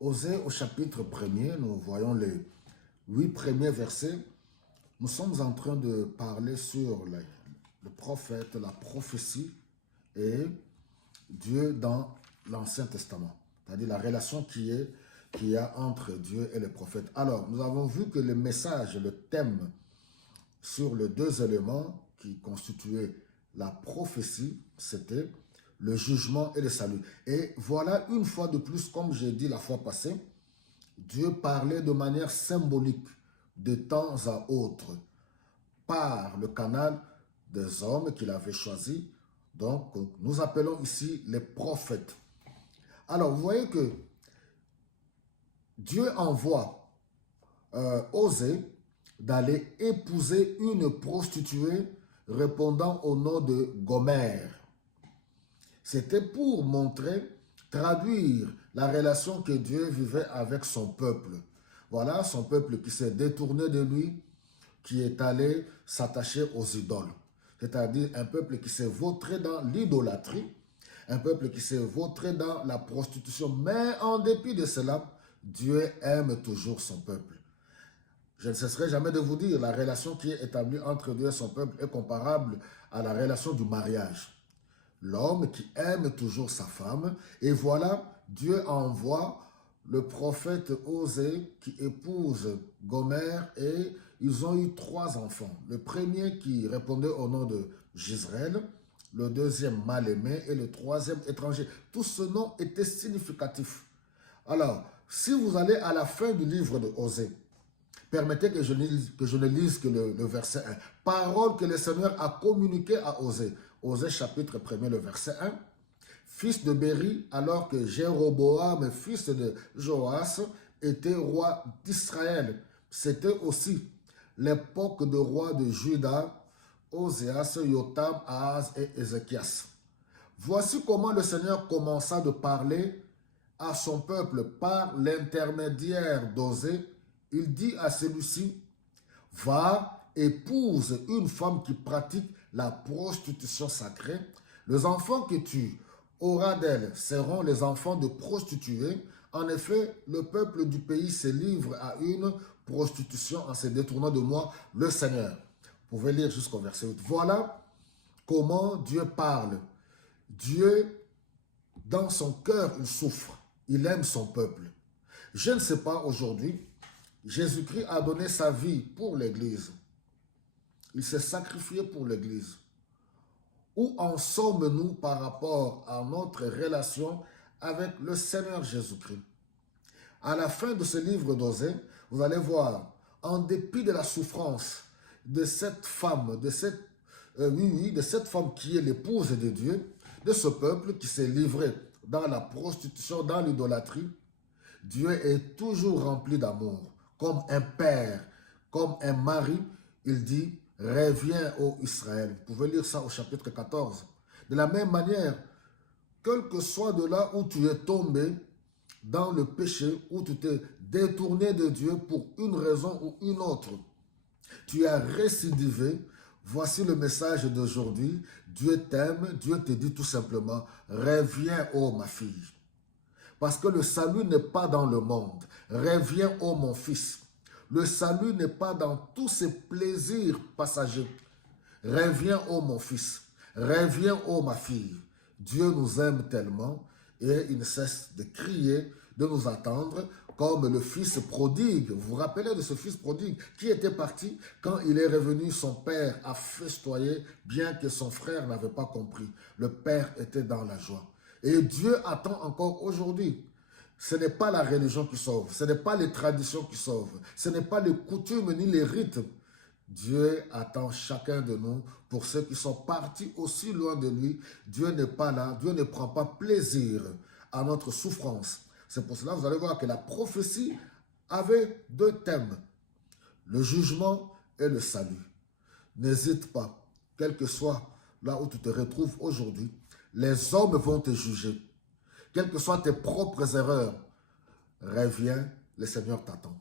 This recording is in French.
Osée au chapitre 1er, nous voyons les 8 premiers versets. Nous sommes en train de parler sur le prophète, la prophétie et Dieu dans l'Ancien Testament. C'est-à-dire la relation qu'il y a entre Dieu et les prophètes. Alors, nous avons vu que le message, le thème sur les deux éléments qui constituaient la prophétie, c'était le jugement et le salut. Et voilà, une fois de plus, comme j'ai dit la fois passée, Dieu parlait de manière symbolique de temps à autre par le canal des hommes qu'il avait choisis. Donc, nous appelons ici les prophètes. Alors, vous voyez que Dieu envoie Osée d'aller épouser une prostituée répondant au nom de Gomère. C'était pour montrer, traduire la relation que Dieu vivait avec son peuple. Voilà, son peuple qui s'est détourné de lui, qui est allé s'attacher aux idoles. C'est-à-dire un peuple qui s'est vautré dans l'idolâtrie, un peuple qui s'est vautré dans la prostitution. Mais en dépit de cela, Dieu aime toujours son peuple. Je ne cesserai jamais de vous dire, la relation qui est établie entre Dieu et son peuple est comparable à la relation du mariage. L'homme qui aime toujours sa femme, et voilà, Dieu envoie le prophète Osée qui épouse Gomère et ils ont eu 3 enfants. Le premier qui répondait au nom de Jisraël, le deuxième mal-aimé et le troisième étranger. Tout ce nom était significatif. Alors, si vous allez à la fin du livre de Osée, permettez que je ne lise que le verset 1. Parole que le Seigneur a communiquée à Osée. Osée chapitre 1er, le verset 1. Fils de Béri, alors que Jéroboam, fils de Joas, était roi d'Israël. C'était aussi l'époque de roi de Juda, Oséas, Yotam, Ahaz et Ézéchias. Voici comment le Seigneur commença de parler à son peuple par l'intermédiaire d'Osée. Il dit à celui-ci, va, épouse une femme qui pratique la prostitution sacrée. Les enfants que tu auras d'elle seront les enfants de prostituées. En effet, le peuple du pays se livre à une prostitution en se détournant de moi, le Seigneur. Vous pouvez lire jusqu'au verset 8. Voilà comment Dieu parle. Dieu, dans son cœur, il souffre. Il aime son peuple. Je ne sais pas aujourd'hui, Jésus-Christ a donné sa vie pour l'Église. Il s'est sacrifié pour l'Église. Où en sommes-nous par rapport à notre relation avec le Seigneur Jésus-Christ? À la fin de ce livre d'Osée, vous allez voir, en dépit de la souffrance de cette femme, de cette femme qui est l'épouse de Dieu, de ce peuple qui s'est livré dans la prostitution, dans l'idolâtrie, Dieu est toujours rempli d'amour. Comme un père, comme un mari, il dit, reviens ô Israël. Vous pouvez lire ça au chapitre 14. De la même manière, quel que soit de là où tu es tombé dans le péché, où tu t'es détourné de Dieu pour une raison ou une autre, tu as récidivé. Voici le message d'aujourd'hui. Dieu t'aime, Dieu te dit tout simplement, reviens ô ma fille. Parce que le salut n'est pas dans le monde. Reviens, ô mon fils. Le salut n'est pas dans tous ces plaisirs passagers. Reviens, ô mon fils. Reviens, ô ma fille. Dieu nous aime tellement et il ne cesse de crier, de nous attendre comme le fils prodigue. Vous vous rappelez de ce fils prodigue qui était parti quand il est revenu, son père a festoyé bien que son frère n'avait pas compris. Le père était dans la joie. Et Dieu attend encore aujourd'hui. Ce n'est pas la religion qui sauve, ce n'est pas les traditions qui sauvent, ce n'est pas les coutumes ni les rites. Dieu attend chacun de nous. Pour ceux qui sont partis aussi loin de lui, Dieu n'est pas là, Dieu ne prend pas plaisir à notre souffrance. C'est pour cela que vous allez voir que la prophétie avait 2 thèmes, le jugement et le salut. N'hésite pas, quel que soit là où tu te retrouves aujourd'hui, les hommes vont te juger. Quelles que soient tes propres erreurs, reviens, le Seigneur t'attend.